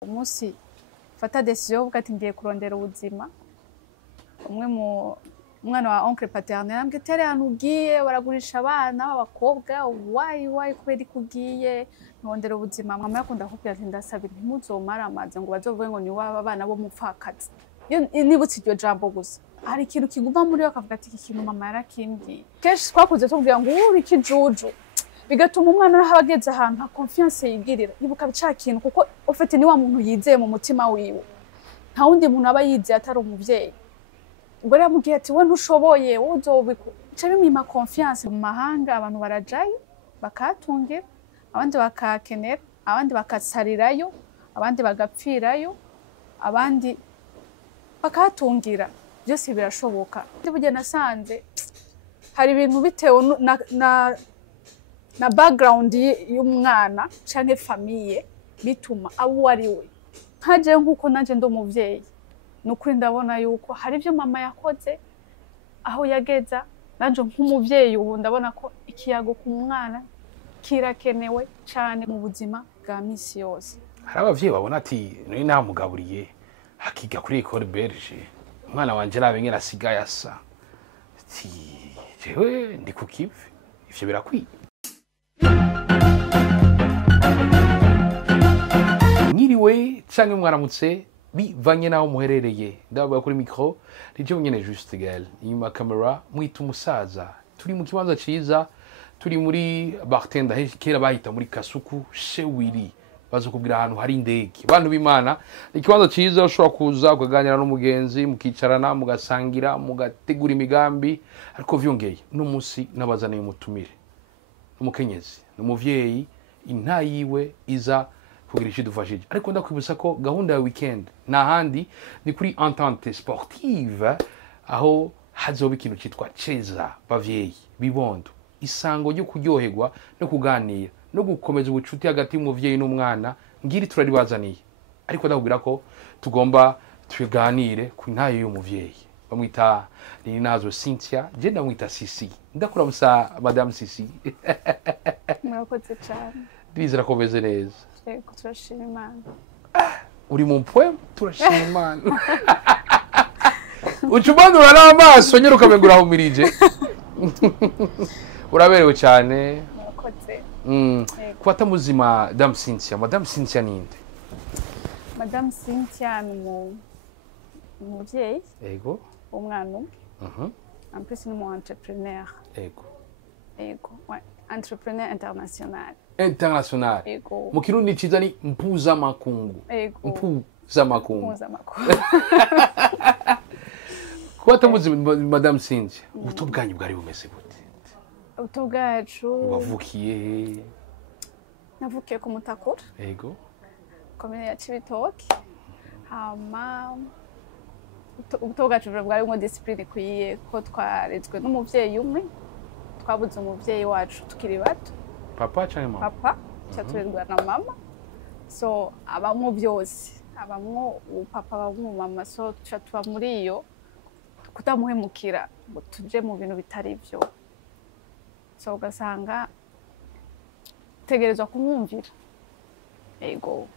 umunsi fata decision uvuga ati ngiye kurondera ubuzima umwe mu umwana wa oncle paternel ambwe tere hano ugiye baragurisha abana b'abakobwa why kubera ikugiye nondera ubuzima mama yakunda kubwira ati ndasabira ntimuzomara amaze ngo bazovuge ngo ni waba abana bo mupfakazi nibutse iryo jambo gusa hari ikintu kiguma muri yo akavuga ati iki kintu mama yarakimbwiye kenshi twakuze tubwira ngo uri kijuju bigatuma umwana arahageze ahantu ha confiance yigirira yibuka bica kintu kuko ufite ni wa muntu yizeye mu mutima wiwe nta wundi muntu aba yizeye atari umuvyeyi ubwo rero mugihe ati we ntushoboye uzobica bimwima confiance mu mahanga abantu barajayo bakatungira abandi bakakenera abandi bakasarirayo abandi bagapfirayo abandi bakatungira byose birashoboka ndibuge nasanze hari ibintu bitewe na background y'umwana canke famille bituma abo ari we nkaje nkuko nanje ndo muvyeyi nukuri ndabona yuko hari byo mama yakoze aho yageza nanje nk'umuvyeyi ubu ndabona ko ikiyago ku mwana kirakenewe cyane mu buzima bwa misi yose. Hari abavyeyi babona ati nari namugaburiye hakiga kuri école belge umwana wanje arabengera asigaye asa ati jewe ndi ku kivi ivyo birakwiye. Nyiriwe canke mwaramutse bivanye naho muherereye ndabaga kuri micro rije nyene juste gal inyuma camera mwita umusaza turi mu kibanza ciza turi muri bartender kera bahita muri Kasuku Shewiri bazokubwira ahantu hari indege abantu b'Imana ikibanza ciza ushobora kuza ukaganira n'umugenzi mukicarana mugasangira mugategura imigambi ariko vyongeye no musi nabazaniye umutumire umukenyezi n'umuvyeyi intayiwe iza kugira icyo dufashije ariko ndakwibutsa ko gahunda ya weekend n'ahandi ni kuri entente sportive aho hazoba ikintu cyitwa cheza bavyeyi bibondo isango ryo kuryoherwa no kuganira no gukomeza ubucuti hagati y'umuvyeyi n'umwana ngiri turaribazaniye ariko ndakubwira ko tugomba tuganire ku ntayo y'umuvyeyi bamwita ni nazo Cynthia je ndamwita Sisi ndakuramusa madame Sisi murakoze cyane bizera ko beze neza. Yego turashima Imana. Uri mu mpwe turashima Imana. Ucubandura n'amaso nyine ukamenga urahumirije. Uraberewe cyane. Murakoze. Kwata muzima Madame Cynthia. Madame Cynthia ninde? Madame Cynthia ni umuvyeyi. Yego. Umwana. En plus ni mu entrepreneur. Yego. Yego. Ouais. Entrepreneur international. International. Yego. Mu Kirundi ciza ni mpuzamakungu. Yego. Mpuzamakungu. Mpuzamakungu. Kwata muzima Madame Cynthia. Ubuto bwanyu bwari bumeze gute? Ubuto bwacu. Wavukiye? Navukiye ku Mutakura. Yego. Komine ya Cibitoke. Hama ubuto bwacu bwari mu discipline kwiye ko twarezwe n'umuvyeyi umwe. Twabuze umuvyeyi wacu tukiri bato. Papa cyangwa mama? Papa cyaturerwa na mama. So abamwo byose abamwo papa abamwo mama so tuba muri iyo kutamuhemukira ngo tuje mu bintu bitari byo. So ugasanga tegerezwa kumwumvira. Yego.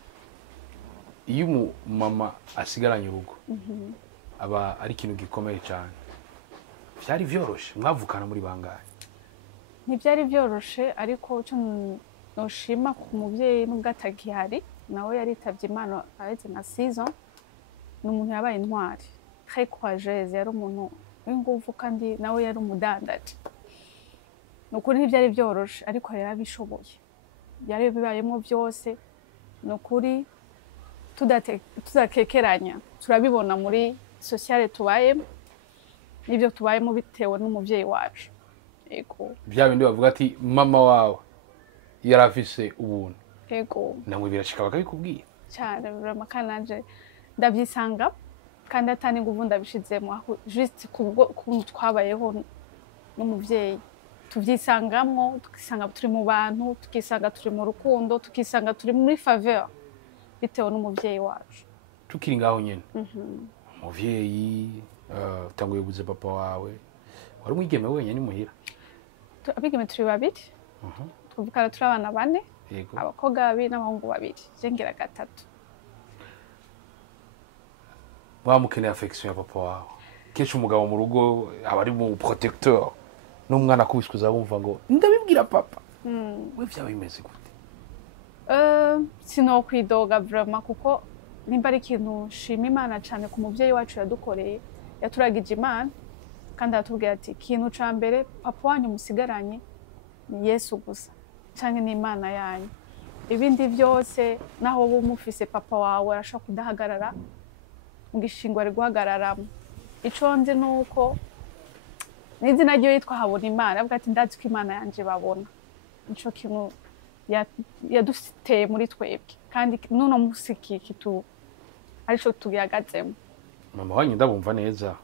Iyo mama asigaranye urugo aba ari ikintu gikomeye cyane. Byari vyoroshe mwavukana muri bangahe? Ntibyari byoroshe ariko cyo noshima ku muvyeyi nubwo atagihari nawe yaritavye Imana aretse na season n'umuntu yabaye intwari très courageuse yari umuntu w'inguvu kandi nawe yari umudandaje nukuri ntibyari byoroshe ariko yarabishoboye yari bibayemo byose nukuri tudakekeranya turabibona muri sociale tubayemo nibyo tubayemo bitewe n'umuvyeyi wacu. Ego. Bya bindi bavuga ati mama wawe yarafise ubuntu. Ego. Namwe birashika bakabikubwiye. Cyane biramakanaje ndabyisanga kandi atani nguvu ndabishizemo aho just kubwo twabayeho n'umuvyeyi tuvyisangamwo tukisanga turi mu bantu tukisanga turi mu rukundo tukisanga turi muri faveur bitewe n'umuvyeyi wacu. Tukiri ngaho nyene. Umuvyeyi utanguye guze papa wawe wari umwigeme wenyine muhira? Abigeme turi babiri. Tuvukana turi abana bane. Yego. Abakobwa babiri n'abahungu babiri. Je ngira gatatu. wamukeneye affection ya papa wawe kenshi umugabo mu rugo aba ari mu protecteur n'umwana kubiskuza bumva ngo ndabibwira papa we byaba bimeze gute sinokwidoga vraiment kuko nimba ari ikintu shima Imana cyane ku muvyeyi wacu yadukoreye yaturagije Imana kandi atubwira ati ikintu ca mbere papa wanyu musigaranye ni Yesu gusa canke ni Imana yanyu ibindi byose naho bo mufise papa wawe arashaka kudahagarara mu gishingo ari guhagararamo ico nzi nuko n'izina ryo yitwa habona Imana avuga ati ndazi ko Imana yanje babona nico kintu yadusiteye muri twebwe kandi nuno musiki kitu arico tugihagazemo mama wanyu ndabumva neza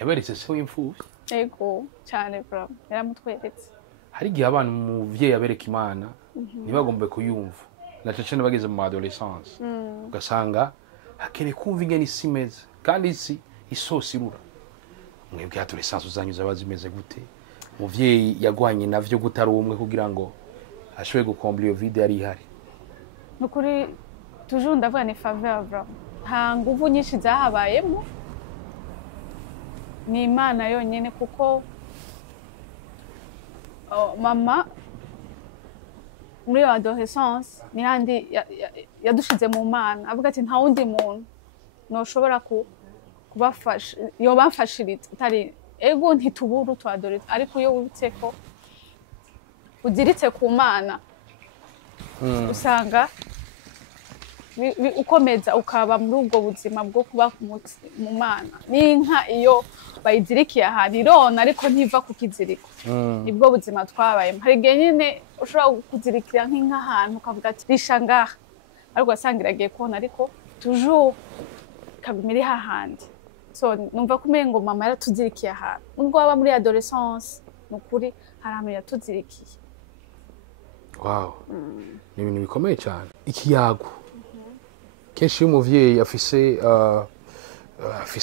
yaberetse se w'imfuvyi ego cyane bro yaramutweretse hari igihe abana umuvyeyi abereka Imana ntibagombe kuyumva na cece bageze mu adolescence ugasanga hakeneye kumva ingene isi imeze kandi isi isosi irura mwebwe adolescence uzanyuza bazimeze gute umuvyeyi yagwanye navyo gutari umwe kugira ngo ashobore gukombla iyo vide yari ihari nukuri toujours ndavuga ni faveur bro nta nguvu nyinshi zahabayemo ni Imana yonyene kuko mama muri adolescence ni handi yadushize mu Mana avuga ati nta wundi muntu noshobora kubafasha yo bafashiriza tari ego ntituburu twadore ariko iyo wibutse ko udiritse ku Mana usanga ukomeza ukaba muri ubwo buzima bwo kuba mu Mana n'inka iyo bayizirikiye ahantu irona ariko ntiva ku kiziriko nibwo buzima twabayemo hari igihe nyine ushobora kuzirikira nk'inka ahantu ukavuga ati risha ngaha ariko ugasanga iragiye kubona ariko toujours ikaguma iri hahandi so numva ko umengo mama yaratuzirikiye ahantu nubwo waba muri adolescence nukuri hari ahantu yatuzirikiye wow ni ibintu bikomeye cyane ikiyago kenshi iyo umuvyeyi afise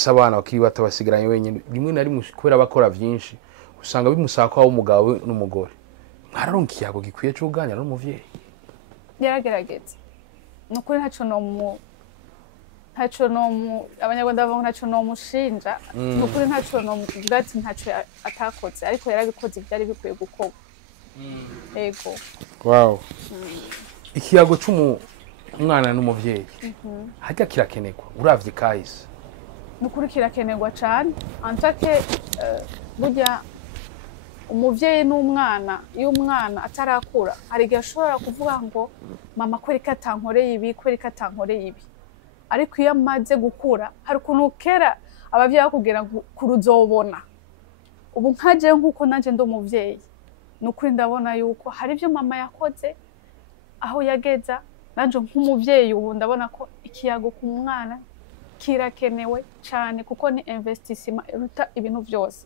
abana bakiri bato basigaranye wenyine rimwe na rimwe kubera bakora byinshi usanga bimusaba ko umugabo n'umugore mwararonka ikiyago gikwiye cyo kuganira n'umuvyeyi yaragerageze nukuri ntaco abanyarwanda bavuga ntaco nomushinja nukuri ntaco nomuvuga ati ntaco atakoze ariko yarabikoze byari bikwiye gukorwa ego wow ikiyago umwana n'umuvyeyi hajya kirakenerwa uravye kahise nukuri kirakenerwa cyane antake burya umuvyeyi n'umwana iyo umwana atarakura hari igihe ashobora kuvuga ngo mama kwereka atankoreye ibi kwereka atankoreye ibi ariko iyo amaze gukura hari ukuntu kera abavyeyi bakubwira ngo kuruzobona ubu nkaje nk'uko nanje ndi umuvyeyi nukuri ndabona yuko hari ibyo mama yakoze aho yageza nanje nk'umuvyeyi ubu ndabona ko ikiyago ku mwana kirakenewe cyane kuko ni investissement iruta ibintu byose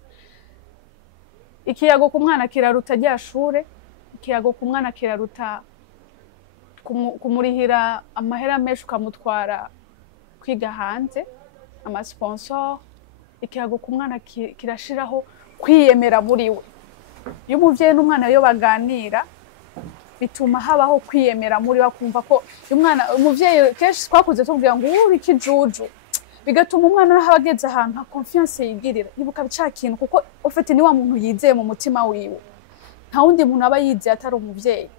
ikiyago ku mwana kiraruta rya shure ikiyago ku mwana kiraruta kumurihira amahera menshi ukamutwara kwiga hanze amasponsor ikiyago ku mwana kirashiraho kwiyemera muri we iyo umuvyeyi n'umwana iyo baganira bituma habaho kwiyemera muri bakumva ko umuvyeyi kenshi twakuze tubwira ngo uri ikijuju bigatuma umwana naho abageze ahantu ha confiance yigirira yibuka bica kintu kuko ufite ni wa muntu yizeye mu mutima wiwe nta wundi muntu aba yizeye atari umuvyeyi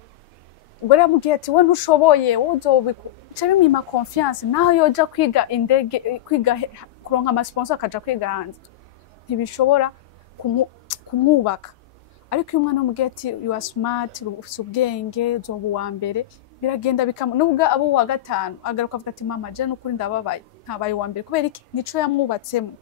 ubwo rero mugihe ati we ntushoboye uzobiko bica bimwima confiance naho yoja kwiga indege kwiga kuronka amasponsor akaja kwiga hanze ntibishobora kumwubaka ariko iyo umwana w'umugihe ati you are smart ufite ubwenge uzoba uwa mbere biragenda nubwo abo uwa gatanu agaruka avuga ati mama je n'ukuri ndababaye ntabaye uwa mbere kubera iki nico yamwubatsemo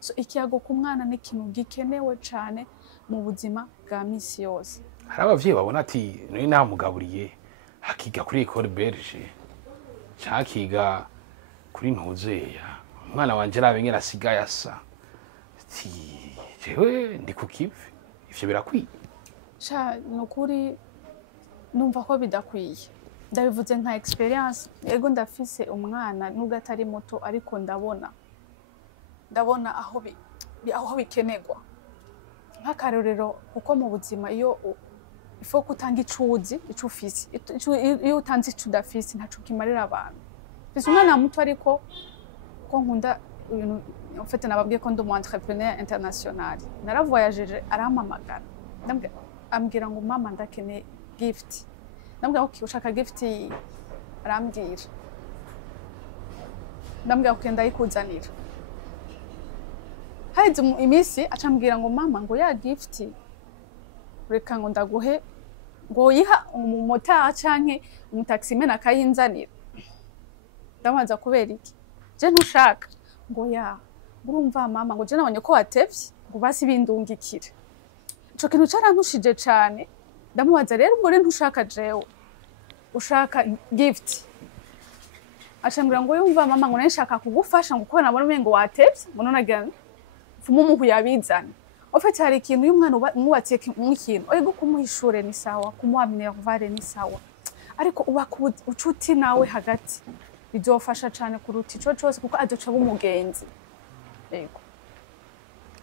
so ikiyago ku mwana ni ikintu gikenewe cyane mu buzima bwa misi yose hari abavyeyi babona ati none namugaburiye hakiga kuri école belge cyakiga kuri ntuzeya umwana wanje arabengera asigaye asa ati jewe ndi ku kivi ivyo birakwiye nukuri numva ko bidakwiye ndabivuze nka experience ego ndafise umwana nubwo atari muto ariko ndabona aho bikenerwa nk'akarorero kuko mu buzima iyo ifo kutanga icuzi icufisi iyo utanze icudafisi ntaco kimarira abantu fise umwana muto ariko ko nkunda ibintu ufite nababwiye ko ndi umu entrepreneur international naravoyajeje arampamagara ambwira ngo mama ndakeneye gift ndambwira okay ushaka gift arambwira ndambwira ko ndayikuzanira haize imisi acambwira ngo mama ngo ya gift reka ngo ndaguhe ngo yiha umumota canke umutaximene akayinzanira ndamaza kubera iki je ntushaka ngo ya urumva mama ngo je nabonye ko watevye ngo basi bindungikire ico kintu carantushije cane ndamubaza rero ubwo ntushaka jewe ushaka gift acambwira ngo yumva mama ngo nashaka kugufasha ngo kubona nabona ngo watevye ngo nonagira fumu umuntu yabizana ofete hari ikintu y'umwana mwubatse nk'ikintu oyigo kumuhishure ni sawa kumuha minervare ni sawa ariko uba ucuti nawe hagati bizofasha cyane kuruta ico cyose kuko azoca bumugenzi yego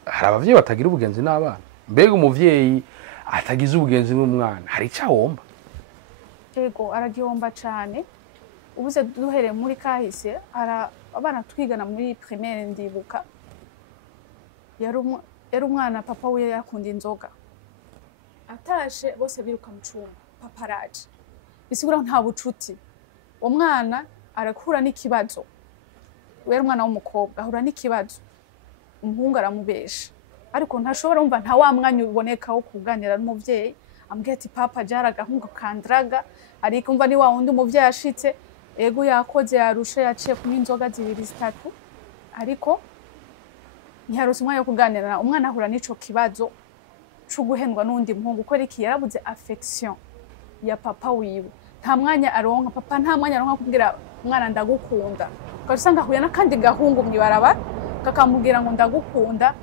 hari abavyeyi batagira ubugenzi n'abana mbega umuvyeyi atagize ubugenzi n'umwana hari icawomba yego aragihomba cyane ubuze duhereye muri kahise abana twigana muri primaire ndibuka yari umwana papa we yakunda inzoga atashe bose biruka mu cumba papa araje bisigura nta bucuti umwana arakura n'ikibazo wera umwana w'umukobwa ahura n'ikibazo umuhungu aramubesha ariko ntashobora umva nta wa mwanya uboneka wo kuganira n'umuvyeyi ambwiye ati papa jaragahungu kandraga ariko umva ni wa wundi umuvyeyi ashitse ego yakoze yarushe yaciye kunywa inzoga zibiri zitatu ariko ntiharose umwanya wo kuganira umwana ahura n'ico kibazo cyo guhendwa n'undi muhungu ko riki yarabuze affection ya papa wiwe nta mwanya aronka papa nta mwanya aronka kubwira umwana ndagukunda ukasanga ahuye n'akandi gahungu mwibaraba kakamubwira ngo ndagukunda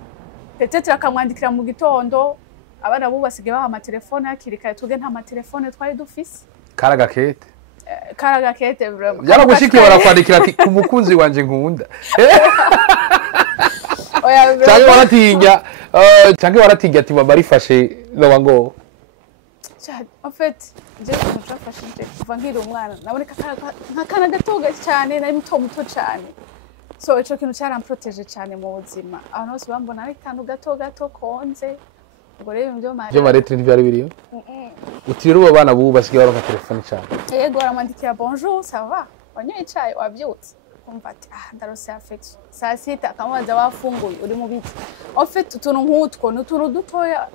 petete akamwandikira mu gitondo abana bo basige baha amatelefone hakirikaye tuge nta amatelefone twari dufise karagakete vraiment byaragushikiye barakwandikira ati ku mukunzi wanje nkunda cyangwa waratinya ati mama rifashe noba ngo en fait je nshafashije kuva nkiri umwana naboneka nk'akana gatoga cyane nari muto cyane so ico kintu cyaramproteje cyane mu buzima abantu bose bambona ari kantu gato konze ngo rero byo marete ntibyari biriyo utira ubo bana bubu basigaye baronka telefone cyane yego aramandikira bonjour ça va wanyoye icyayi wabyutse kumva ati ndarose affection saa sita akamubaza wafunguye uri mu biki en fait utuntu nk'utwo ni utuntu dutoya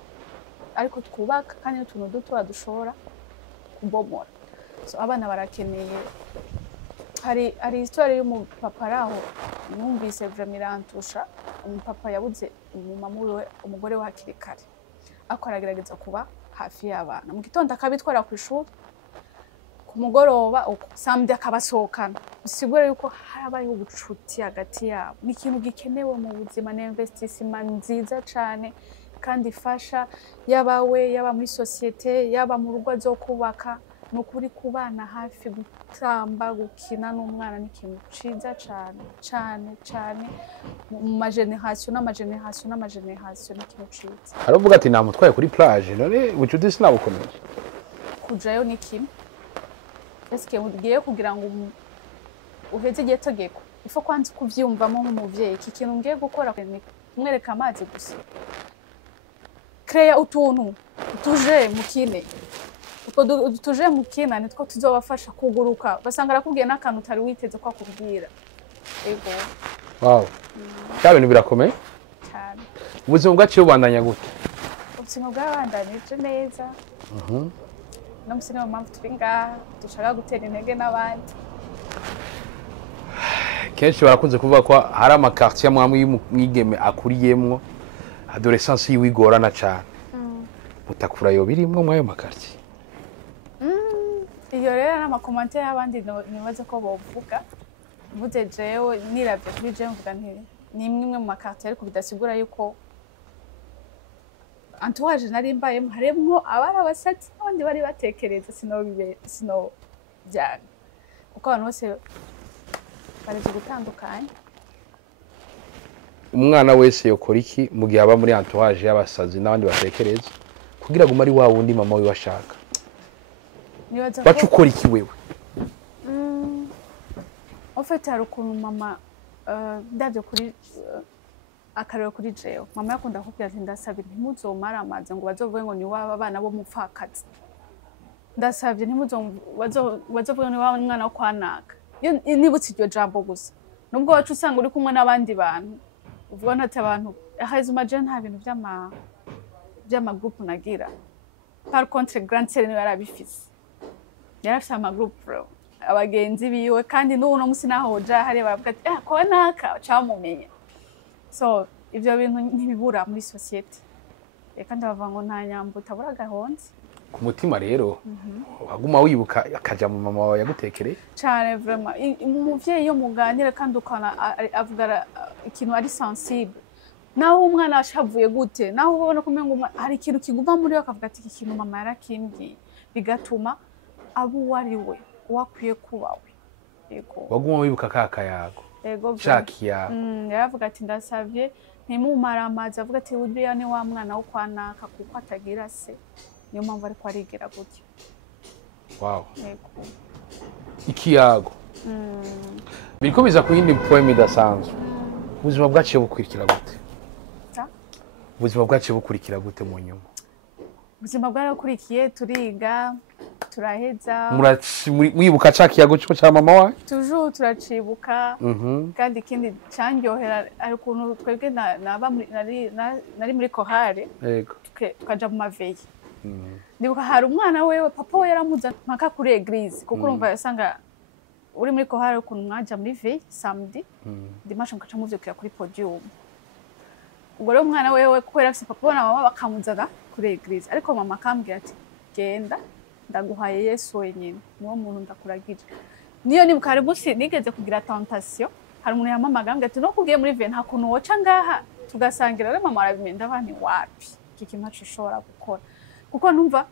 ariko twubaka kandi utuntu dutoya dushobora kubomora so abana barakeneye hari histoire y'umupapa araho numvise vraiment irantusha umupapa yabuze umumama wiwe umugore wa hakiri kare ako aragerageza kuba hafi y'abana mu gitondo akabitwara ku ishuri ku mugoroba uko samedi akabasohokana bisigura yuko harabaye ubucuti hagati yabo ni ikintu gikenewe mu buzima na investissement nziza cyane kandi ifasha yabawe yaba muri societe yaba mu rugo zo kubaka no kuri kubana hafi gutamba gukina n'umwana ni ikintu ciza cyane mu mageneration n'amageneration ni ikintu ciza aravuga ati namutwaye kuri plage none bucuti sinabukomeje kujayo ni kimwe eske ugiye kugira ngo uheze igihe tegeko ifo kwanza kuvyumvamo nk'umuvyeyi iki kintu ngiye gukora kumwereka amazi gusa créer utuntu tuje mukine uko tuje mukina nitwo tuzobafasha kuguruka basanga arakubwiye n'akantu utari witeze ko akubwira ego wow cya bintu birakomeye cyane ubuzima bwacu bubandanya gute ubuzima bwabandanije neza no musino mpamvu turi ngaha dushaka gutera intege n'abandi kenshi barakunze kuvuga ko hari amakartier amwe y'umwigeme akuriyemwo adolescence yiwigorana cyane mutakura yo birimwo mwayo makartier iyo rero n'amakomantere y'abandi nibaze ko bovuga mvuze jewe niravye kuri jewe mvuga nti ni imwe mu makartier ariko bidasigura yuko entourage nari mbayemo haremwo abari abasatsi abandi bari batekereza sino byane kuko abantu bose bari gutandukanye umwana wese yokora iki mu gihe aba muri entourage y'abasazi n'abandi batekereza kugira ngo mari wa wundi mama we washaka bacu ukora iki wewe en fait hari ukuntu mama ndavyo kuri akarero kuri jewe mama yakunda kubwira ati ndasabye ntimuzomara amazi ngo bazovuge ngo ni waba abana bo mupfakazi ndasabye bazovuge ni waba umwana wo kwanaka nibutse iryo jambo gusa nubwo wacu usanga uri kumwe n'abandi bantu uvuga ntati abantu ahazuma je nta bintu vy'ama group nagira par contre grand sœur niwe yarabifise yarafise ama group abagenzi biwe kandi n'uno musi naho ja hari bavuga ati ko naka cyamumenya so ivyo bintu ntibibura muri societe kandi bavuga ngo nta nyambo utabura gahonze ku mutima rero waguma wibuka akaja mu mama wawe yagutekereye cyane vraiment umuvyeyi yo muganira kandi ukana avuga ikintu ari sensible naho umwana ashavuye gute naho ubona ko mengo hari ikintu kiguma muri akavuga ati iki kintu mama yarakimbwiye bigatuma abo wari we wakwiye kubawe yego waguma wibuka kaka yago yego chakia yaravuga ati ndasavye ntimumara amazi avuga ati uriya ni wa mwana wo kwanaka kuko atagira se niyo mpamvu ariko arigira gutya wow yego ikiyago biriko biza ku yindi poem idasanzwe ubuzima bwaciye bukurikira gute ubuzima bwaciye bukurikira gute mu nyuma ubuzima bwarakurikiye turiga turaheza mwibuka cakiyago cyo cha mama wawe toujours turacibuka kandi ikindi candyohera ari ukuntu twebwe nari muri kohare yego tukaja mu maveyi ndibuka hari umwana wewe papa we yaramuza mpaka kuri eglise kuko urumva yasanga uri muri kohare ukuntu mwaja muri veyi samedi dimanche mukaca muvyukira kuri podium ubwo rero umwana wewe kubera afise papa na mama bakamuzana kuri eglise ariko mama akambwira ati genda ndaguhaye Yesu wenyine niwo muntu ndakuragije niyo nibuka hari musi nigeze kugira tentation hari umuntu yamamaga ambwira ati no kugiye muri veyi nta kuntu woca ngaha tugasangira rero mama arabimenda abandi wapi iki kintu ashobora gukora kuko numva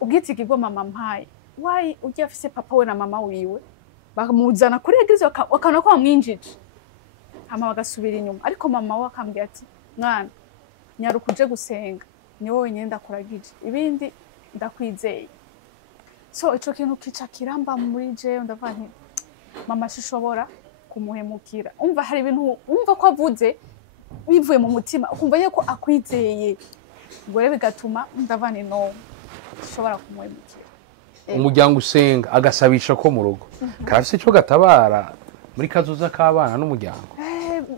ubwitsikirwa mama mpaye why ugiye afise papa we na mama wiwe bakamuzana kuri eglise wakana ko bamwinjije hama bagasubira inyuma ariko mama we akambwira ati mwana nyarukuje gusenga ni wowe nyenda kuragije ibindi ndakwizeye so ico kintu kica kiramba muri je ndavuga nti mama shishobora kumuhemukira umva hari ibintu umva ko avuze bivuye mu mutima ukumva yuko akwizeye ubwo rero bigatuma ndavuga nti no shobora kumuhemukira umuryango usenga agasabisha ko mu rugo karafise ico gatabara muri kazoza k'abana n'umuryango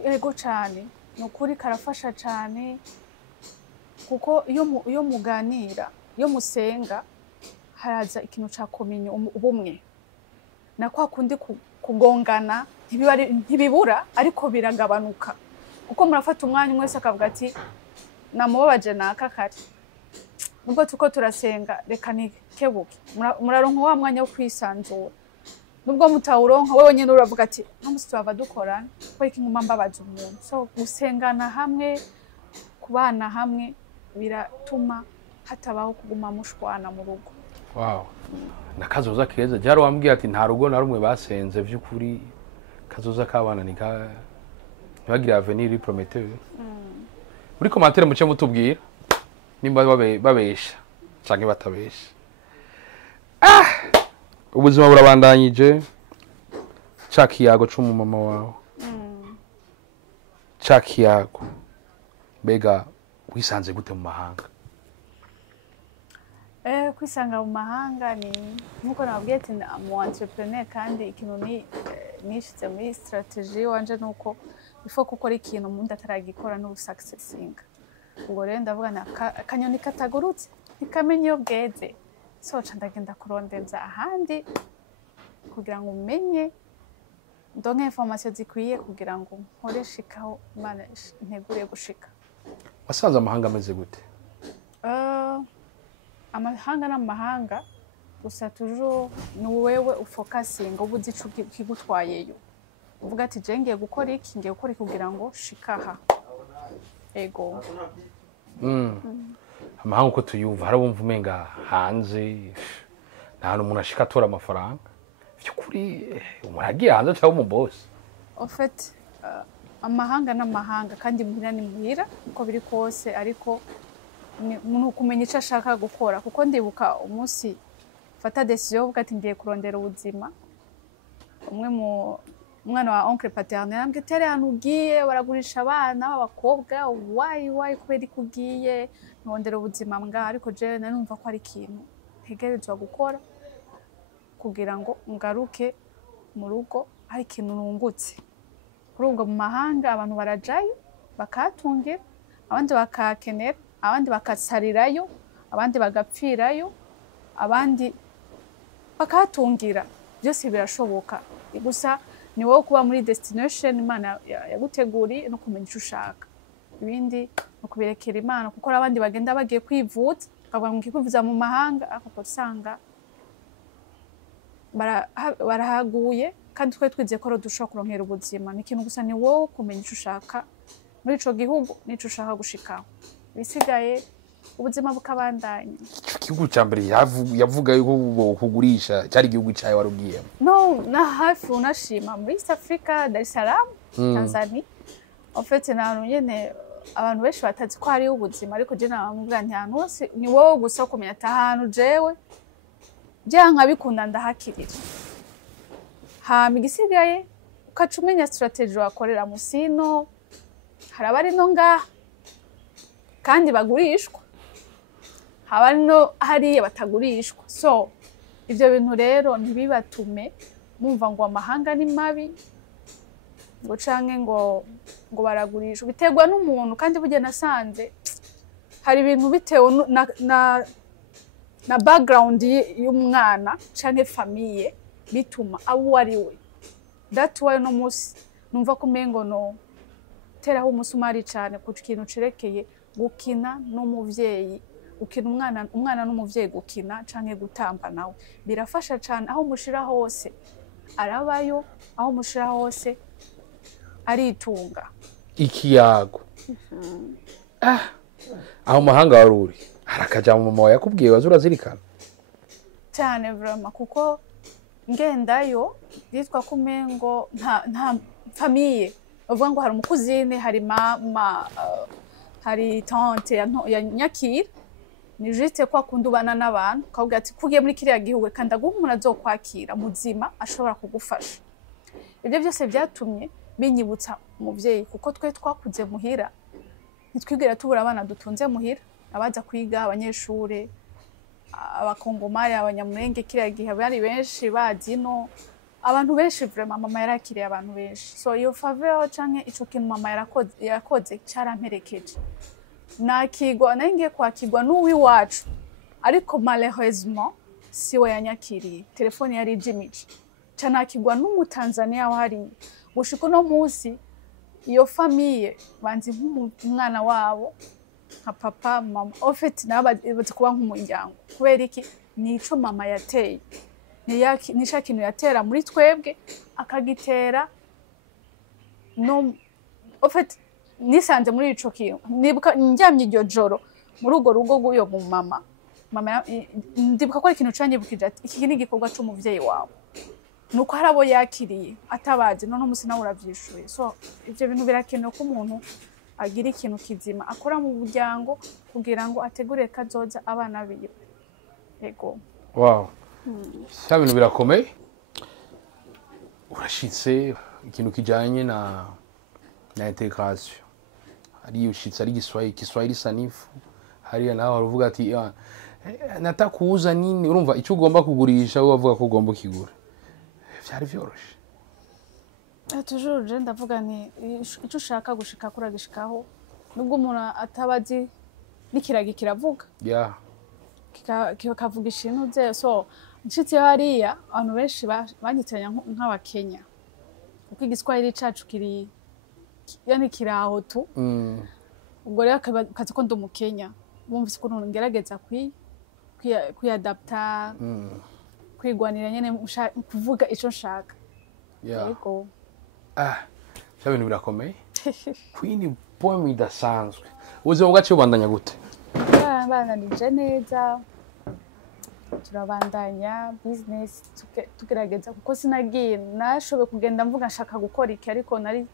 yego cyane nukuri karafasha cyane kuko iyo muganira iyo musenga haraza ikintu ca kominyo ubumwe na kwa kundi kugongana ntibibura ariko biragabanuka kuko murafata umwanya umwe wese akavuga ati namubabaje naka kare nubwo tuko turasenga reka nikebuke muraronka wa mwanya wo kwisanzura nubwo mutawuronka wewe nyene uravuga ati namusi twava dukorana ko iki nguma mbabaje umuntu so gusengana hamwe kubana hamwe biratuma hatabaho kuguma mushwana mu rugo wow nakazoza keza jari wambwiye ati nta rugo na rumwe basenze vy'ukuri kazoza kabana ntibagira avenir prometteur muri commentaire muce mutubwira nimba babesha canke batabesha ubuzima burabandanyije cakiyago c'umu mama wawe cakiyago bega wisanze gute mu mahanga kwisanga mu mahanga ni nkuko nababwiye ati mu entrepreneur kandi ikintu nishize muri strategy wanje nuko before gukora ikintu umuntu ataragikora no successing ubwo rero ndavuga na kanyoni katagurutse ntikamenye iyo bweze soca ndagenda kurondeza ahandi kugira ngo umenye ndonke information zikwiye kugira ngo nkore shikaho Imana ntegure gushika wasanze amahanga ameze gute amahanga n'amahanga gusa toujours ni wewe ufokasinga ubuzi ico kigutwayeyo uvuga ati je ngiye gukora iki ngiye gukora kugira ngo shikaha ego amahanga uko tuyumva harabumva umenga hanze nta hantu umuntu ashika atora amafaranga vy'ukuri umuntu agiye hanze cyangwa mu boss en fait amahanga n'amahanga kandi muhira ni muhira uko biri kose ariko umuntu kumenya icyo ashaka gukora kuko ndibuka umunsi fata decision uvuga ati ngiye kurondera ubuzima umwe umwana wa oncle paternel ambwiye tere hano ugiye baragurisha abana b'abakobwa wayi kubera ko ugiye nondera ubuzima mbwa ariko je nari numva ko ari ikintu ntegerezwa gukora kugira ngo ngaruke mu rugo hari ikintu nungutse kuri ubwo mu mahanga abantu barajayo bakatungira abandi bakakenera abandi bakasarirayo abandi bagapfirayo abandi bakatungira byose birashoboka gusa ni wowe kuba muri destination Imana yaguteguriye no kumenya icyo ushaka ibindi no kubirekera Imana kuko abandi bagenda bagiye kwivuza bakavuga ngo kwivuza mu mahanga akapasanga barahaguye kandi twe twize ko dushobora kuronkera ubuzima ni ikintu gusa ni wowe kumenya icyo ushaka muri ico gihugu n'icyo ushaka gushikaho bisigaye ubuzima bukabandanya. Igihugu cya mbere yavuga yuko kugurisha cyari igihugu cyawe warubwiyemo? No, na hafi unashima muri East Africa, Dar es Salaam, Tanzania. En fait nahantu nyene abantu benshi batazi ko hari ubuzima ariko je namubwira nti ahantu hose ni wowe gusa kumenya ati ahantu jewe byanka bikunda ndahakirira. Hama igisigaye ukaca umenya strategy wakorera musino hari abari no ngaha kandi bagurishwa haba no hariya batagurishwa. So ivyo bintu rero ntibibatume mumva ngo amahanga ni mabi ngo canke ngo baragurishwa biterwa n'umuntu kandi burya nasanze hari ibintu bitewe na background y'umwana canke famille bituma abo ari we. That why no musi numva ko mengo no teraho umusumari cyane ku kintu cerekeye gukina n'umuvyeyi ukina umwana n'umuvyeyi gukina canke gutamba nawe birafasha cyane aho mushira hose arabayo aho mushira hose aritunga ikiyago. Aho mahanga waruri harakaja mu mama yakubwiye wazura zirikana cyane vraiment kuko ngendayo yitwa kumengo nta famille uvuga ngo hari umukuzine hari mama hari tante ya nyakira ni juste kwa kundubana n'abantu kavuga ati kugiye muri kiriya gihugu kandi aguha umuntu azokwakira muzima ashobora kugufasha. Ibyo byose byatumye binyibutsa umuvyeyi kuko twe twakuze muhira nitwigera tubura abana dutunze muhira abaza kwiga abanyeshure abakongomari abanyamurenge kiriya gihe bari benshi badino abantu benshi vraiment mama yarakiriye abantu benshi. So iyo faveur canke ico kintu mama yarakoze cyaramperekeje nakigwa nange kwakigwa n'uwi wacu ariko malheureusement siwe yanyakiriye telefone yari jimije canakigwa n'umutanzania wahari gushika no musi iyo famille banzi nk'umwana wabo nka papa mama en fait nabaze kuba nk'umuryango kubera iki nico mama yateye nisha kintu yatera muri twebwe akagitera no en fait nisanze muri ico kintu nibuka njyamye iryo joro muri ugo rugo guyo mu mama ndibuka ko ikintu canyibukije ati iki ni igikorwa c'umuvyeyi wawe nuko harabo yakiriye atabaje none umusi nawe uravyishuye. So ivyo bintu birakenewe ko umuntu agira ikintu kizima akora mu buryango kugira ngo ategure kazoza abana biwe. Yego. Wow. Sha bintu birakomeye. Urashitse ikintu kijanye na integration. Hari ushitse ari Kiswahili sanifu. Hariya nawe uruvuga ati natakuza nini urumva icyo ugomba kugurisha ubavuga ko ugomba kigura. Vyari vyoroshe. Toujours je ndavuga ni icyo ushaka gushika kuragishikaho nubwo umuntu atabazi nikiragi kiravuga. Yeah. Kikavuga ikintu ze. So nshitse hariya abantu benshi banyitiranya nk'abakenya kuko igiswahili cacu kiri yani kiraho tu. Ubwo rero kazi ko ndumukenya bumvise ko ngerageza kwiadapta kwigwanira nyene kuvuga ico nshaka. Yego. Ibintu birakomeye. Kwini poem idasanzwe. Ubuzima bwacu bubandanya gute? Bandanije neza. Turabandanya business tugerageza kuko sinagiye nashobe kugenda mvuga nshaka gukora iki ariko nari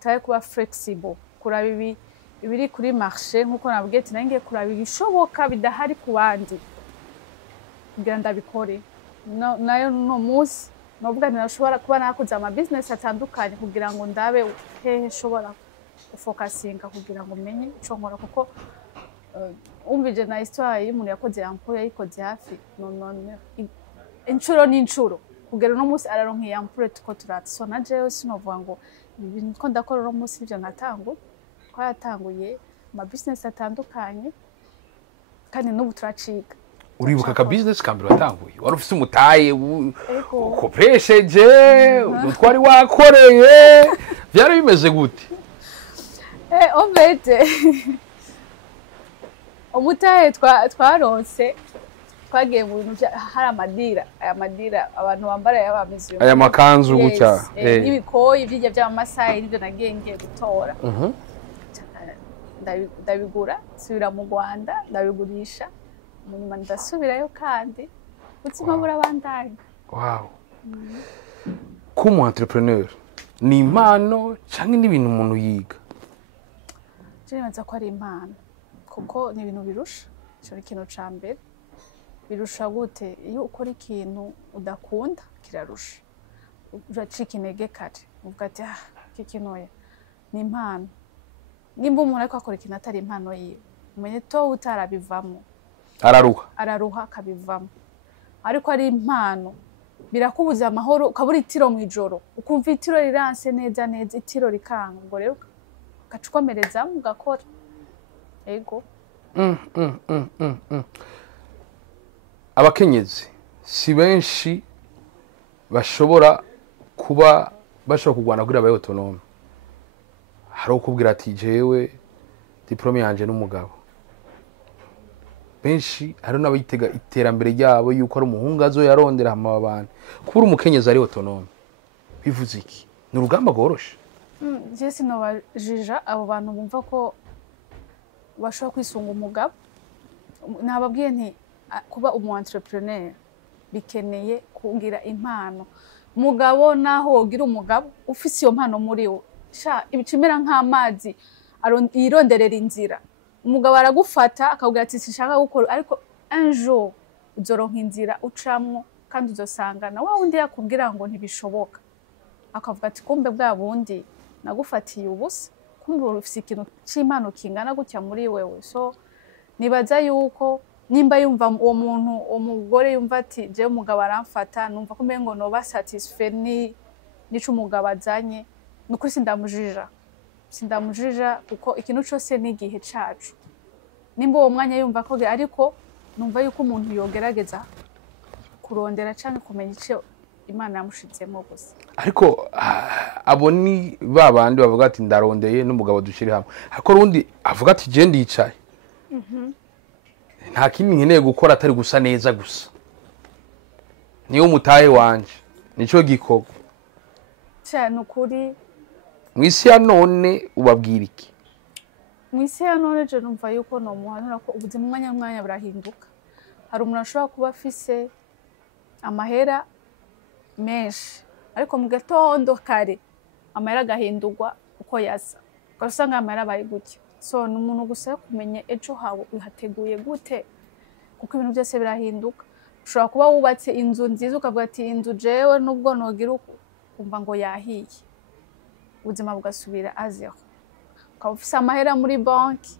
taye kuba flexible kuraba ibiri kuri marché nkuko nabwiye ati nange kuraba ibishoboka bidahari ku bandi kugira ndabikore nayo no musi novuga nashobora kuba nakuza ama business atandukanye kugira ngo ndabe hehe shobora focusinga kugira ngo menye ico nkora kuko umvije na histoire y'umuntu yakoze yampo yayikoze hafi none incuro n'incuro kugera no musi araronka yampure tuko turatso na jewe sinovuga ngo ibintu ko ndakora no musi ivyo natangu twayatanguye ama business atandukanye kandi n'ubu turaciga. Uribuka ka business kambere watanguye wari ufise umutaye ukopesheje utwari wakoreye byari bimeze gute? Obete umutaye twaronse twagiye mu bintu hari amadira aya madira abantu bambara y'abamizi aya makanzu gutya n'ibikoyi by'ijya by'amasayi n'ibyo nagiye gutora ndabigura subira mu Rwanda ndabigurisha munyuma ndasubirayo kandi ubuzima burabandanya. Wow. Kumu entrepreneur ni impano cyangwa n'ibintu umuntu yiga? Nibaza ko ari impano kuko ni ibintu birusha cyo ikintu ca mbere birusha gute iyo ukora ikintu udakunda kirarusha uracika intege kare uvuga ati iki kintu ni impano nimba umuntu ariko akora ikintu atari impano yiwe umenye to utarabivamo araruha akabivamo ariko ari impano birakubuza amahoro ukabura itiro mu ijoro ukumva itiro riranse neza itiro rikanga ngo rero ugacomereza ugakora ego. Abakenyezi si benshi bashobora kuba bashobora kugwana kuri abaye autonome. Hari ukubwira ati jewe diplome yanje n'umugabo. Benshi hari n'abayitega iterambere ryabo yuko ari umuhungu azo yarondera amabana. Kubura umukenyezi ari autonome bivuze iki? Ni urugamba goroshe. Je sinobajija abo bantu bumva ko bashobora kwisunga umugabo. Nababwiye nti kuba umu entrepreneur bikeneye kugira impano. Mugabo naho wogira umugabo ufise iyo mpano muri wo sha ibicimera nk'amazi yironderera inzira. Umugabo aragufata akabwira ati sishaka gukora ariko un jour uzoronka inzira ucamwo kandi uzosanga na wa wundi yakubwira ngo ntibishoboka akavuga ati kumbe bwa bundi nagufatiye ubusa kumbe ufise ikintu cy'impano kingana gutya muri wewe. So nibaza yuko nimba yumva uwo muntu umugore yumva ati je umugabo aramfata numva ko mbengo no ba satisfait nico umugabo azanye nuko sindamujija kuko ikintu cyose n'igihe cacu nimba uwo mwanya yumva ko ariko numva yuko umuntu yogerageza kurondera cyane kumenya ico Imana yamushitsemo gusa. Ariko abo ni babandi bavuga ati ndarondeye n'umugabo dushire hamwe ariko rundi avuga ati je ndicaye nta kintu nkeneye gukora atari gusa neza gusa niyo mutahe wanje nico gikorwa cyane ukuri. Mwisi ya none ubabwira iki? Mwisi ya none je numva yuko no muhanura ko ubuzima mwanya burahinduka. Hari umuntu ashobora kuba afise amahera menshi ariko mu gatondo kare amahera gahindurwa uko yasa ugasanga amahera bayi gutya. So ni umuntu gusa kumenya ejo hawo uhateguye gute kuko ibintu byose birahinduka. Ushobora kuba wubatse inzu nziza ukavuga ati inzu jewe nubwo nogira kumva ngo yahiye ubuzima bugasubira azero. Ukaba ufise amahera muri banki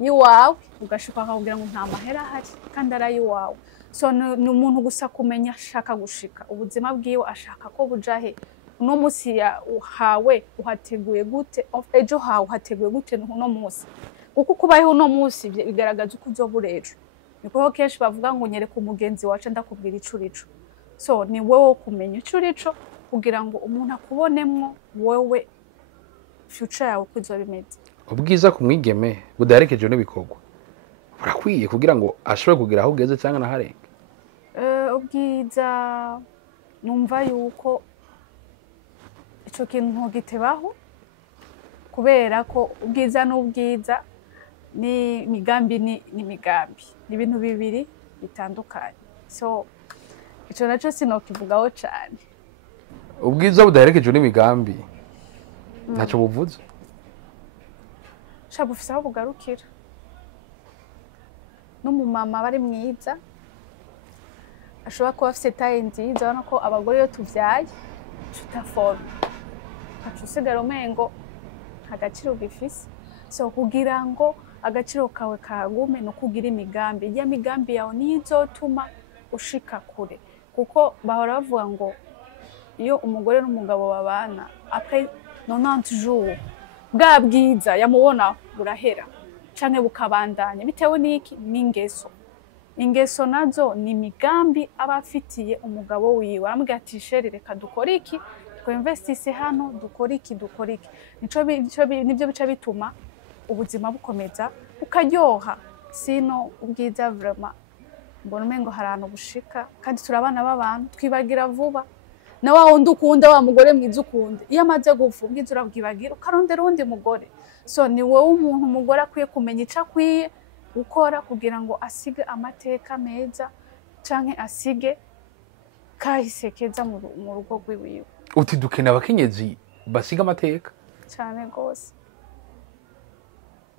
yiwawe ugashuka akakubwira ngo nta mahera ahari kandi ari yiwawe. So ni umuntu gusa kumenya ashaka gushika ubuzima bwiwe ashaka ko bujahe uno musi uhawe uhateguye gute ejo hawe uhateguye gute uno musi kuko kubayeho uno musi bigaragaza uko uzobura ejo. Niko kenshi bavuga ngo nyereka umugenzi wacu ndakubwira icurico. So ni wowe kumenya icurico kugira ngo umuntu akubonemwo wowe future yawe kuzo bimeze. Ubwiza kumwigeme budaherekeje n'ibikorwa burakwiye kugira ngo ashobore kugira aho ugeze cyangwa naharenga. Ubwiza numva yuko ico kintu gitebaho kubera ko ubwiza n'ubwiza ni migambi ni migambi ni ibintu bibiri bitandukanye. So ico naco sinokivugaho cyane. Ubwiza budaherekeje n'imigambi ntacyo buvuze. Shabu fisa bugarukira. N'umumama bari mwiza ashobora kuba afite taye nziza urabona ko abagore iyo tuvyaye tutaforma ugaca usigara umengo nta gaciro gifise so kugira ngo agaciro kawe kagume no kugira imigambi iya migambi yawe niyo izotuma ushika kure kuko bahora bavuga ngo iyo umugore n'umugabo babana après 90 jours bwa bwiza yamubona burahera canke bukabandanya bitewe n'iki n'ingeso ingeso nazo ni migambi abafitiye umugabo wiwe aramubwira ati sheri reka dukore iki twinvestise hano dukore iki nivyo bica bituma ubuzima bukomeza ukaryoha sino ubwiza vraiment mbona umengo hari ahantu bushika kandi turabana b'abantu twibagira vuba na wa wundi ukunda wa mugore mwiza ukunda iyo amaze gupfa ubwiza urabwibagira ukarondera uwundi mugore so ni wowe umuntu umugore akwiye kumenya ico akwiye gukora kugira ngo asige amateka meza canke asige kahise keza mu rugo rwiwiwe uti dukena abakenyezi basiga amateka cane gose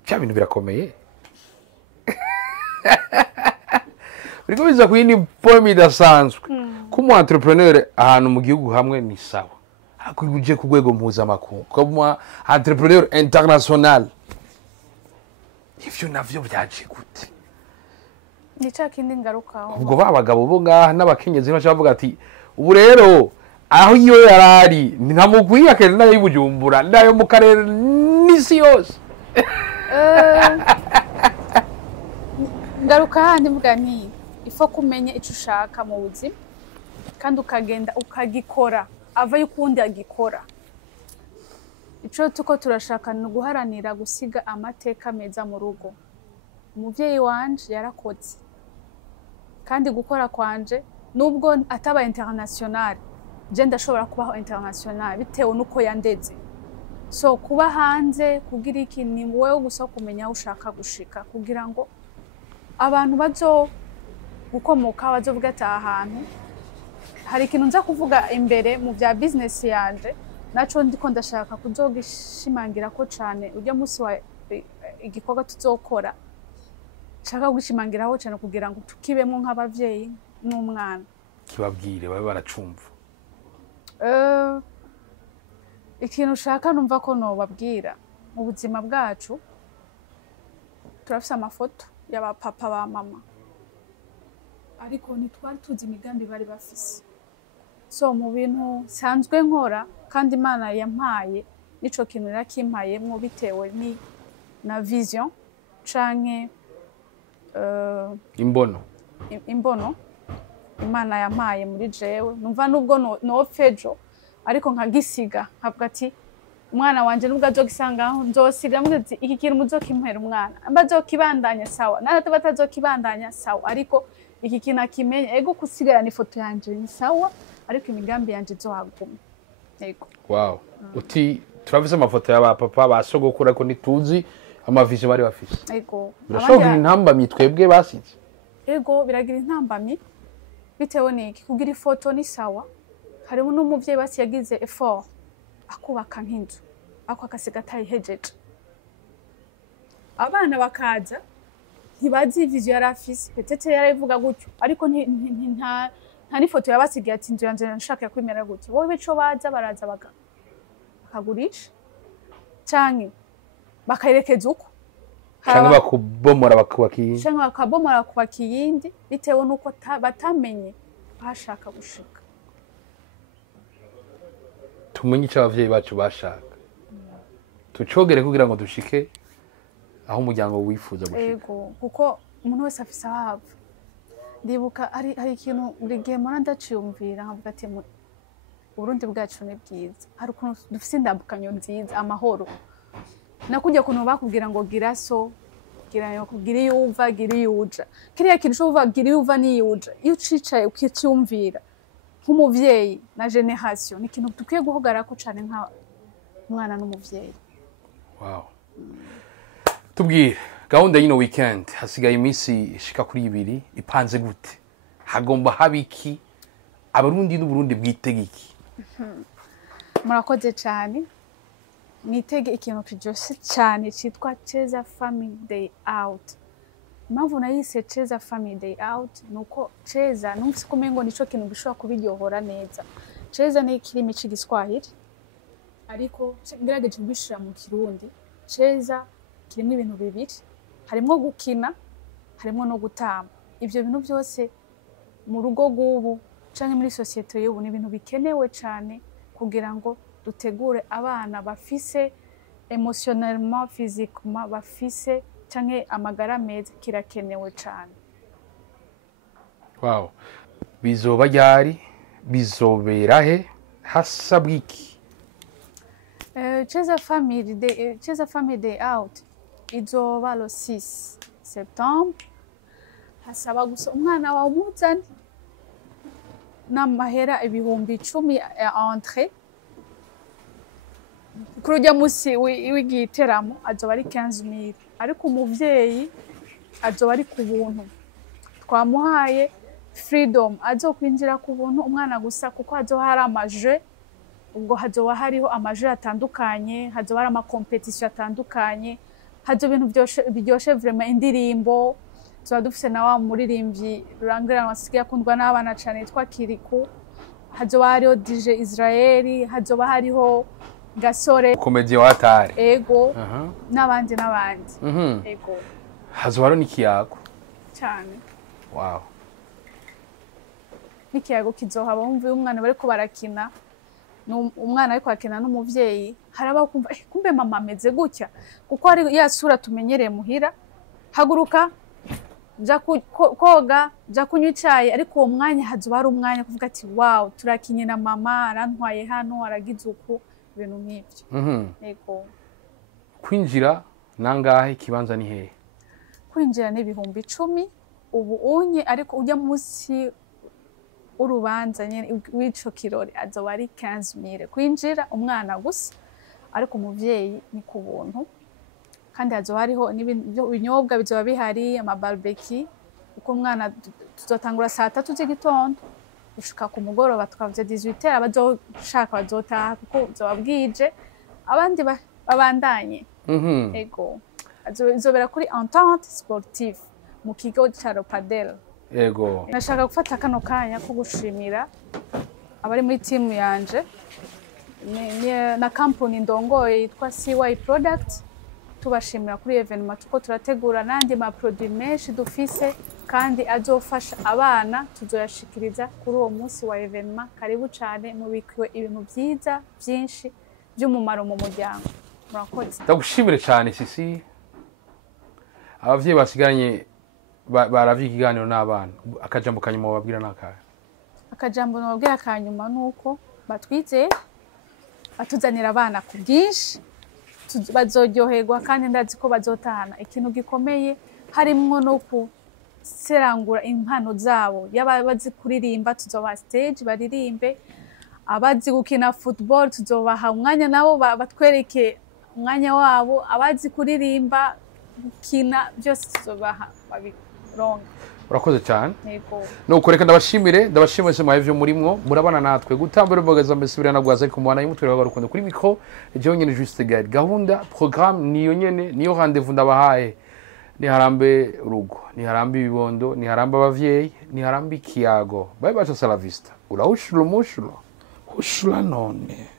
cya bintu birakomeye uriko biza kuyindi forme idasanzwe kumu entrepreneur ahantu mu gihugu hamwe ni sawa akuje ku rwego mpuzamakungu kuba entrepreneur international ivyo navyo byaje gute nica kindi ngarukaho ubwo babagabo bo ngaha n'abakenyezi bacha bavuga ati ubu rero aho iyo yarari ntamugwiye akere nayo Bujumbura nayo mu karere n'isi yose ngaruka handi mvuga ni ifo kumenya ico ushaka mu buzima kandi ukagenda ukagikora ava yukundi agikora ico tuko turashaka no guharanira gusiga amateka meza mu rugo umuvyeyi wanje yarakoze kandi gukora kwanje nubwo ataba international je ndashobora kubaho international bitewe nuko yandeze so kuba hanze kugira iki ni wewe gusa kumenya aho ushaka gushika kugira ngo abantu bazo gukomoka bazovuga ati ahantu hari ikintu nza kuvuga imbere mu bya business yanje naco ndiko ndashaka kuzogishimangira ko cane urya musi wa igikorwa tuzokora shaka gushimangira cyane kugira ngo tukibemo nk'abavyeyi n'umwana kibabwire babe baracumva ikintu ushaka numva ko no babwira mu buzima bwacu turafise amafoto y'aba papa ba mama ariko nitwari tuzi imigambi bari bafise so mu bintu sanzwe nkora kandi Imana yampaye nico kintu rakimpayemwo bitewe ni na vision canke imbono Imana yampaye muri jewe numva nubwo no fejo ariko nkagisiga nkavuga ati umwana wanje nubwo azogisanga nzosiga mwizi iki kintu muzokimpera umwana ambazokibandanya sawa nata batazokibandanya sawa ariko iki kintu akimenye ego kusigarana ifoto yanje ni sawa ariko imigambi yanje zohaguma ego wow uti turafise amafoto y'aba papa basogokura ko nituzi amavision bari bafise ego birashoboka intambamyi twebwe basize ego biragira intambamyi bitewe n'iki kugira ifoto ni sawa harimo n'umuvyeyi basi yagize effort akubaka nk'inzu ako akasiga atayihejeje abana bakaza ntibazi vision yarafise petete yaravuga gutyo ariko nta n'ifoto yabasigiye ati inzu yanje nshaka kwimera gutyo wowe bico baza baraza bakagurisha canke bakayerekeza uko canke bakubomora bakubaka iyindi canke bakabomora kubaka iyindi bitewe nuko batamenye bashaka gushika tumenye icyo abavyeyi bacu bashaka tucogere kugira ngo dushike aho umuryango wifuza gushika yego kuko umuntu wese afise ahava ndibuka hari ikintu buri gihe mpora ndaciyumvira nkavuga ati Burundi bwacu ni bwiza hari ukuntu dufise indambukanyo nziza amahoro nakujya kuntu bakubwira ngo gira so gira yuva gira yuja kiriya kintu cyo uvuga gira yuva ni yuja iyo ucicaye ukicyumvira nk'umuvyeyi na generation ni ikintu dukwiye guhogara ko cane nka umwana n'umuvyeyi wow tubwire gahunda y'ino weekend hasigaye iminsi ishika kuri 2 ipanze gute hagomba habiki abarundi n'uburundi bwitegeki murakoze cyane nitege ikintu kiryoshe cyane cyitwa Cheza Family Day Out impamvu nayise cheza family day out nuko cheza numvise ko mengo nico kintu gishobora kubiryohora neza. Cheza ni ikirimi c'igiswahili ariko ngerageje kubishira mu kirundi. Cheza kirimo ibintu bibiri, harimo gukina, harimo no gutamba. Ivyo bintu byose mu rugo gubu canke muri societe y'ubu ni ibintu bikenewe cyane kugira ngo dutegure abana bafise emotionnellement, physiquement bafise canke amagara meza, kirakenewe cyane. Wow. Bizoba ryari? Bizobera he? Hasabwa iki? Cheza family day out izoba le 6 septembre. Hasaba gusa umwana wawe umuzane n'amahera ibihumbi 10 ya entrée. Kurujya musi w'igiteramo azoba ari 15,000 ariko umuvyeyi azoba ari ku buntu. Twamuhaye freedom azokwinjira ku buntu umwana gusa kuko azohari amaje, ubwo hazoba hariho amaje atandukanye, hazoba hari amakompetition atandukanye, hazo ibintu byoshe vraiment indirimbo. Tuba dufise na wa muririmbyi rurangira wasigaye akundwa n'abana cyane yitwa Kiriku. Hazoba hariho DJ Israeli, hazoba hariho Gasore komedi wa Atari. Ego. N'abandi. Ego. Hazoba hariho n'ikiyago cyane. Wow. N'ikiyago kizohaba umva umwana bariko barakina. Umwana ariko akina n'umuvyeyi haraba kumva kumbe mama ameze gutya kuko ari ya sura tumenyereye muhira. Haguruka ja koga, ja kunywa icyayi, ariko uwo mwanya hazoba hari umwanya kuvuga ati wow turakinye na mama, arantwaye hano, aragize uku, ibintu nk'ibyo. Yego. Kwinjira nangahe, ikibanza ni hehe? Kwinjira ni ibihumbi 10 ubu unye, ariko ujya munsi urubanza nyene w'ico kirori azoba ari 15,000 kwinjira umwana gusa, ariko umuvyeyi ni ku buntu. Kandi hazoba hariho n'ibinyobwa bizoba bihari, amabarbeki, uko umwana tuzotangura saa 3 z'igitondo gushika ku mugoroba tukavuze 18 abazoshaka bazotaha kuko zoba bwije, abandi babandanye. Ego. Azobera kuri entente sportive mu kigo ca Ropadel. Ego. Nashaka gufata kano kanya ko gushimira abari muri team yanje na company ndongoye yitwa CY Product. Tubashimira kuri evenement tuko turategura nandi ma produit menshi dufise kandi azofasha abana, tuzoyashikiriza kuri uwo munsi wa evenement. Karibu cyane mubikiwe ibintu byiza byinshi by'umumaro mu muryango. Murakoze. Ndagushimire cyane Sisi. Abavyeyi basiganye baravye ikiganiro n'abana. Akajambo kanyuma babwira nakahe? Akajambo nababwira kanyuma nuko batwize batuzanira abana ku bwinshi, bazoryoherwa kandi ndazi ko bazotahana ikintu gikomeye, harimwo no kuserangura impano zabo. Yabazi kuririmba tuzoba stage baririmbe, abazi gukina football tuzobaha umwanya nabo batwereke umwanya wabo, abazi kuririmba gukina byose tuzobaha babironga. Urakoze cyane. Yego. Nuko reka ndabashimire se mwavyo murimwo murabana natwe gutambira bagaza mbesubira nagwaza ariko mwana y'umutwe bagarukundo kuri micro ejo nyene juste guide gahunda programme niyo nyene niyo rendez-vous ndabahaye. Ni harambe urugo, ni harambe ibibondo, ni harambe abavyeyi, ni harambe ikiyago. Bye bye sala vista. Ula ushula mushula. Ushula none.